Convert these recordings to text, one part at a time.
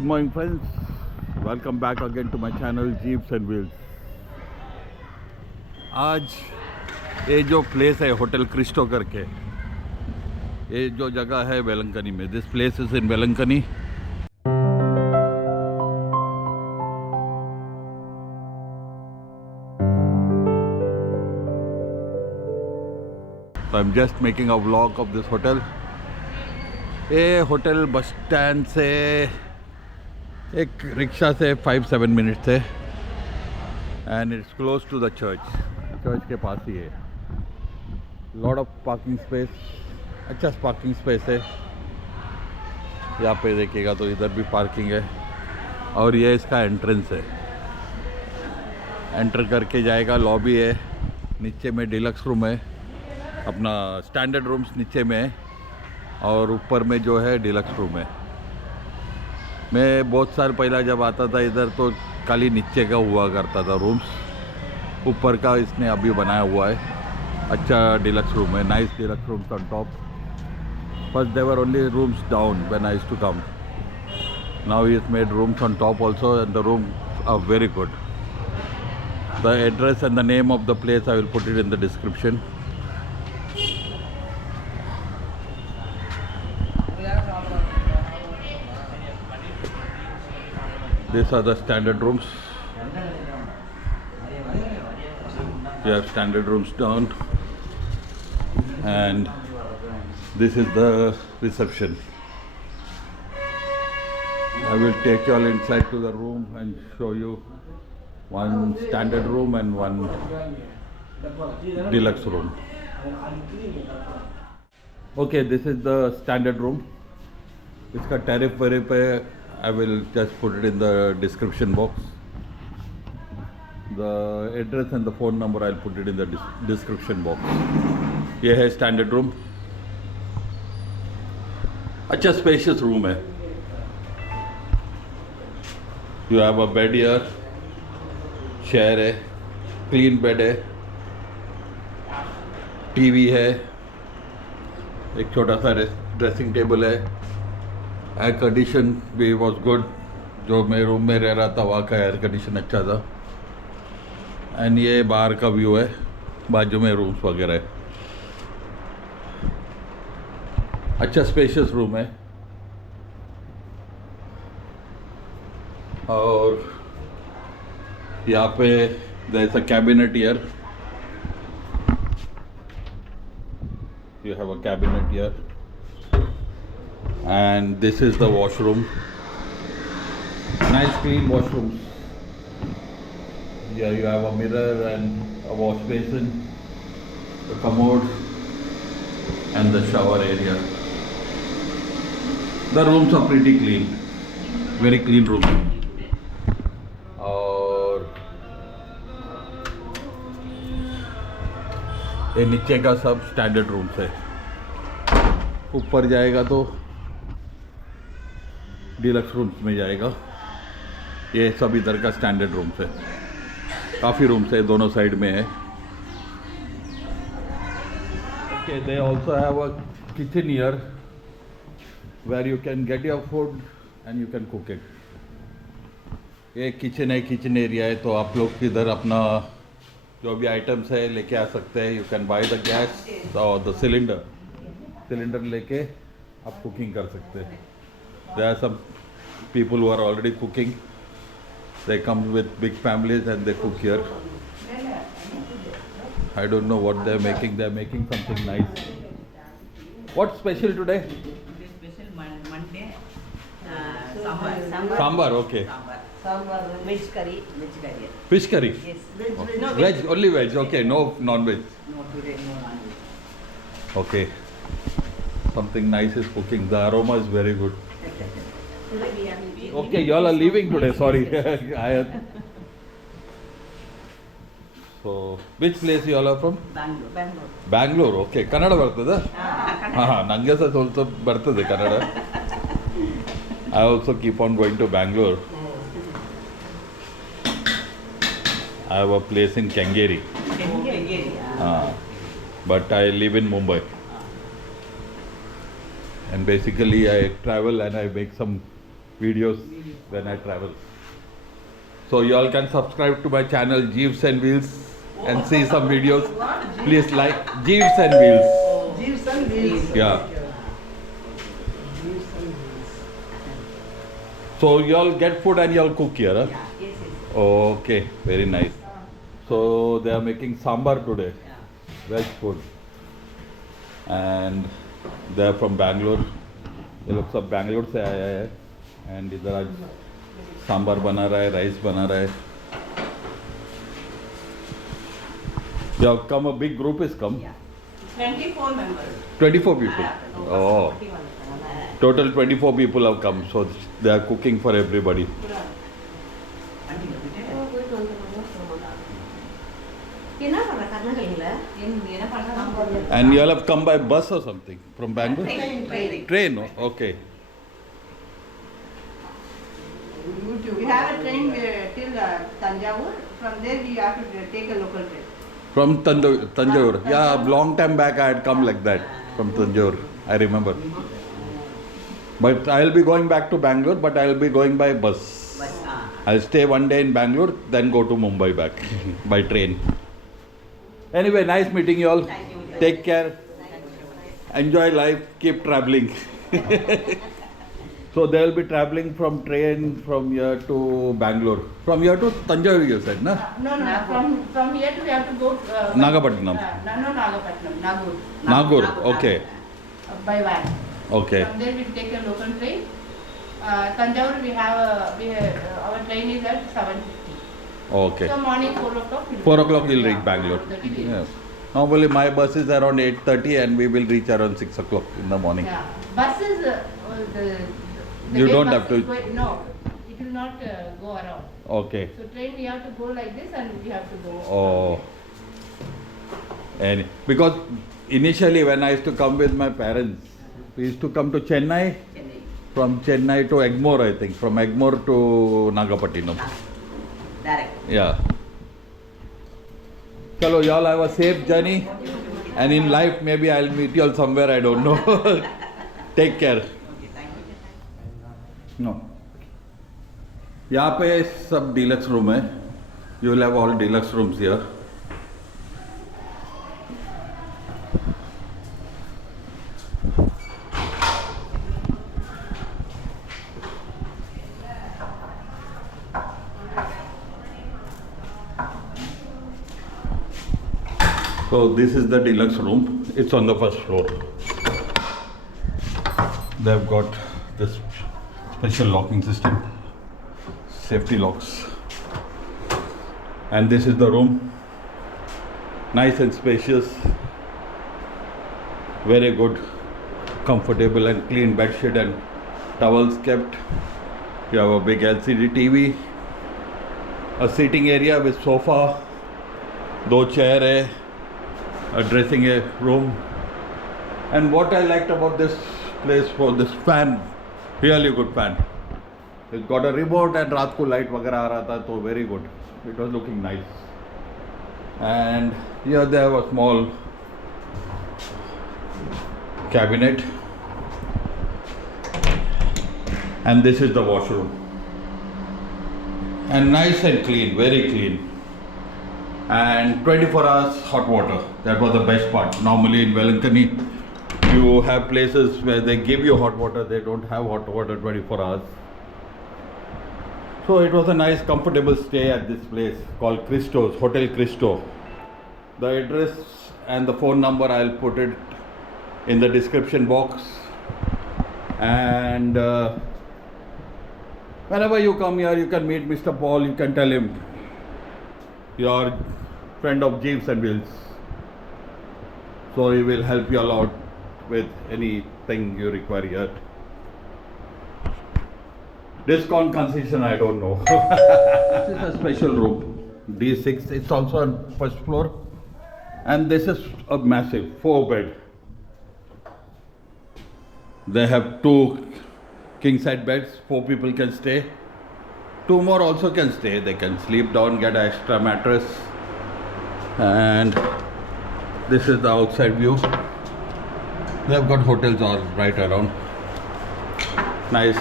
Good morning friends, welcome back again to my channel Jeeps and Wheels. आज ये जो place है hotel Christo करके, ये जो जगह है वेलंकनी में. This place is in Velankanni. So I'm just making a vlog of this hotel. ये होटल बस स्टैंड से एक रिक्शा से 5-7 मिनट्स है and it's close to the church के पास ही है. लॉट ऑफ पार्किंग स्पेस, अच्छा पार्किंग स्पेस है. यहाँ पे देखिएगा तो इधर भी पार्किंग है और ये इसका एंट्रेंस है. एंटर करके जाएगा, लॉबी है, नीचे में डिलक्स रूम है, अपना स्टैंडर्ड रूम्स नीचे में है और ऊपर में जो है डिलक्स रूम है. मैं बहुत साल पहला जब आता था इधर तो खाली नीचे का हुआ करता था रूम्स. ऊपर का इसने अभी बनाया हुआ है, अच्छा डिलक्स रूम है, nice deluxe rooms on top. First there were only rooms down when I used to come. Now he has made rooms on top also and the room are very good. The address and the name of the place I will put it in the description. These are the standard rooms. You have standard rooms down, and this is the reception. I will take you all inside to the room and show you one standard room and one deluxe room. Okay, this is the standard room. इसका tariff वेरिफ है, I will just put it in the description box. The address and the phone number I'll put it in the description box. ये है standard room. अच्छा spacious room है. You have a bed here, chair है, clean bed है, TV है, एक छोटा सा ड्रेसिंग टेबल है. एयर कंडीशन भी वॉज गुड. जो मैं रूम में रह रहा था वहाँ का एयर कंडीशन अच्छा था. एंड ये बाहर का व्यू है, बाजू में रूम्स वगैरह है. अच्छा स्पेशियस रूम है. और यहाँ पे there is a cabinet here. You have a cabinet here. And this is the washroom. Nice clean washroom. Here you have a mirror and a wash basin, the commode and the shower area. The rooms are pretty clean, very clean room. और ये नीचे का सब standard rooms है. ऊपर जाएगा तो deluxe rooms में जाएगा. ये सब इधर का स्टैंडर्ड रूम्स है. काफ़ी रूम्स है, दोनों साइड में है. Okay, they also have a kitchen here where you can get your food and you can cook it. ये किचन है, किचन एरिया है, तो आप लोग इधर अपना जो भी आइटम्स है लेके आ सकते हैं. You can by the gas और द सिलेंडर लेके आप कुकिंग कर सकते हैं. There are some people who are already cooking. They come with big families and they cook here. I don't know what they're making. They're making something nice. What's special today? Special Monday. Sambar. Sambar, okay. Sambar. Veg curry. Fish curry? Yes. Okay. No, Veg, only veg. Okay, no non-veg. No, today no non-veg. Okay. Something nice is cooking. The aroma is very good. Okay, you all are leaving today. Sorry. So, which place you all are from? Bangalore. Bangalore. Okay. Kannada bartada? Nange sah also bartade Kannada. I also keep on going to Bangalore. I have a place in Kengeri. But I live in Mumbai. And basically I travel and I make some videos when I travel. So you all can subscribe to my channel Jeeves and Wheels and see some videos. Please like Jeeves and Wheels. Jeeves and Wheels. Yeah. Jeeves and Wheels. So you all get food and you all cook here, huh? Yeah, yes, yes. Okay, very nice. So they are making sambar today, Yeah. veg food. And they are from Bangalore. ये लोग सब बैंगलोर से आया है and इधर आज सांबर बना रहा है, राइस बना रहा है. You have come, a big group is come. Yeah. 24 members. 24 people. Oh, total 24 people have come. So they are cooking for everybody. And you all have come by bus or something from Bangalore? Train, okay. We have a train till Tanjavur. From there we have to take a local train. From Tanjore. Yeah, long time back I had come like that from Tanjore. I remember. But I'll be going back to Bangalore, but I'll be going by bus. I'll stay one day in Bangalore, then go to Mumbai back by train. Anyway, nice meeting you all. Take care. Enjoy life. Keep traveling. So they'll be traveling from train from here to Bangalore. From here to Tanjore, you said, na? No. From here to we have to go. Nagapatinnam. No, Nagapatinnam. Nagur. Nagur. Okay. By van. Okay. From there we take a local train. Tanjavur we have our train is at 7:50. Okay. So morning 4 o'clock. 4 o'clock you'll reach Bangalore. Yeah. Normally my bus is around 8:30 and we will reach around 6 o'clock in the morning. Yeah. Buses, the You way don't bus have to- is going- no, it will not go around. Okay. So train we have to go like this and we have to go. Oh. And because initially when I used to come with my parents, we used to come to Chennai. From Chennai to Egmore, I think. From Egmore to Nagapatinnam. Direct. Yeah. Chalo, y'all have a safe journey. And in life, maybe I'll meet you all somewhere, I don't know. Take care. No. यहाँ पे सब deluxe room है. You will have all deluxe rooms here. So this is the deluxe room. It's on the first floor. They've got this special locking system, safety locks. And this is the room. Nice and spacious. Very good, comfortable and clean bedsheet and towels kept. You have a big LCD TV, a sitting area with sofa, 2 chairs, a dressing room. And what I liked about this place for this fan, really good fan. It's got a remote and रात को light वगैरह आ रहा था तो very good. It was looking nice. And here they have a small cabinet. And this is the washroom. And nice and clean, very clean. And 24 hours hot water. That was the best part. Normally in Velankanni, you have places where they give you hot water, they don't have hot water 24 hours. So it was a nice comfortable stay at this place called Christo's, Hotel Christo. The address and the phone number I'll put it in the description box. And whenever you come here, you can meet Mr. Paul, you can tell him you're friend of Jeeves and Wheels. So he will help you a lot with anything you require here. Discount concession, I don't know. This is a special room, D6. It's also on first floor. And this is a massive 4-bed. They have 2 king-side beds, 4 people can stay. 2 more also can stay. They can sleep down, get an extra mattress. And this is the outside view. They have got hotels all right around. Nice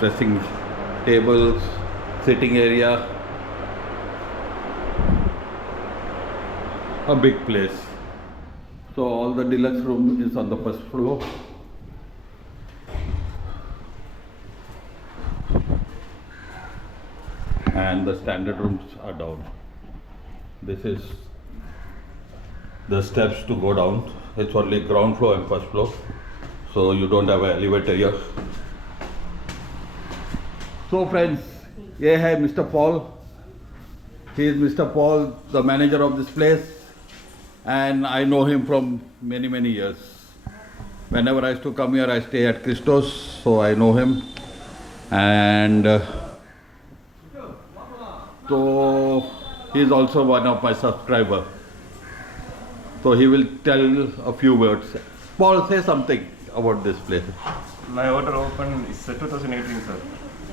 dressing tables, sitting area, a big place. So all the deluxe room is on the first floor. And the standard rooms are down. This is the steps to go down. It's only ground floor and first floor, so you don't have an elevator here. So friends, ये है Mr. Paul. He is Mr. Paul, the manager of this place, and I know him from many years. Whenever I used to come here, I stay at Christo's, so I know him. And so he is also one of my subscribers. So he will tell a few words. Paul, say something about this place. My order opened is 2018, sir.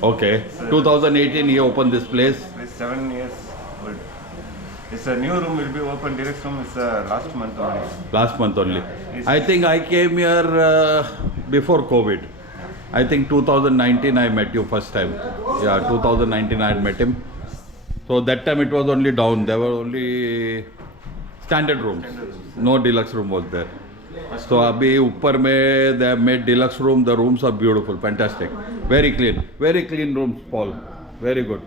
Okay, 2018 he opened this place. It's 7 years old. It's a new room will be open. Deluxe room is last month only. Last month only. Yes. I think I came here before COVID. I think 2019 I met you first time. Yeah, 2019 I had met him. So that time it was only down. There were only standard rooms. No deluxe room was there. So abhi upar mein they have made deluxe room. The rooms are beautiful, fantastic, very clean rooms, Paul. Very good.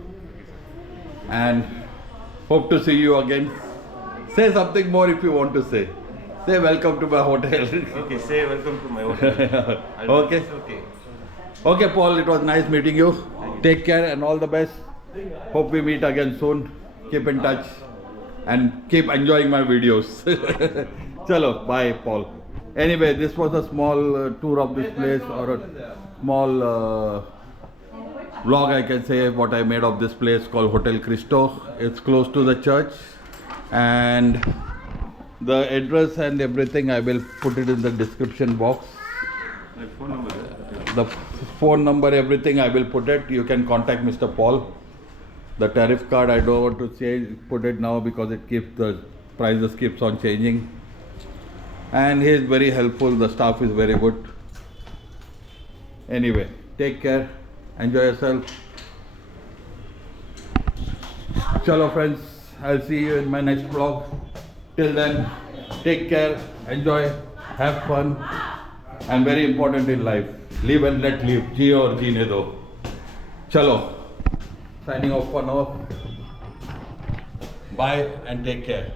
And hope to see you again. Say something more if you want to say. Say welcome to my hotel. Okay, say welcome to my hotel. Okay. Okay, Paul, it was nice meeting you. Take care and all the best. Hope we meet again soon. Keep in touch and keep enjoying my videos. Chalo, bye, Paul. Anyway, this was a small tour of this place, or a small vlog, I can say, what I made of this place called Hotel Christo. It's close to the church, and the address and everything I will put it in the description box. My phone number. The phone number, everything I will put it. You can contact Mr. Paul. The tariff card I don't want to say put it now because it keeps the prices keeps on changing. And he is very helpful. The staff is very good. Anyway, take care. Enjoy yourself. Chalo friends, I'll see you in my next vlog. Till then, take care, enjoy, have fun, and very important in life, live and let live. Jiyo aur jeene do. Chalo, signing off for now. Bye and take care.